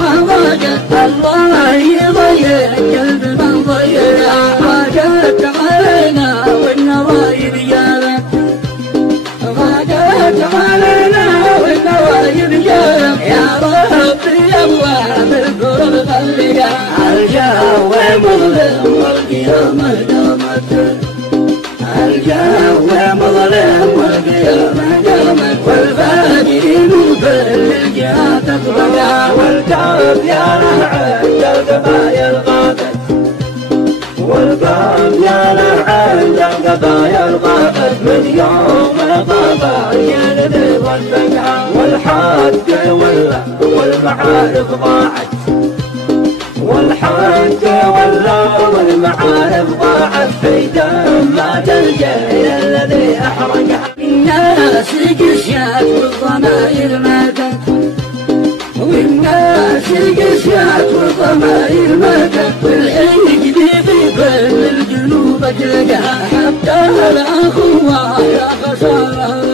ضاقت الله يضيع قلب من ضيع ضاقت علينا والنوايب جارت ضاقت علينا والنوايب جارت يا ربي يا الله بالقرب خليها الجو مظلم والقيامة قامت الجو مظلم والقيامة قامت والفاجرين كل الجهات اطلقا والكاف يا لعين القبايل غابت والكاف يا لعين القبايل غابت من يوم القبايل والبقعة والحق والمعارف ضاعت والحق والمعارف ضاعت في دمات الجيل الذي احرقها الناس قشات والضماير ماتت والناس قشات والضماير ماتت والحين في كل الجنوب تلقى حتى الاخوة يا خسارة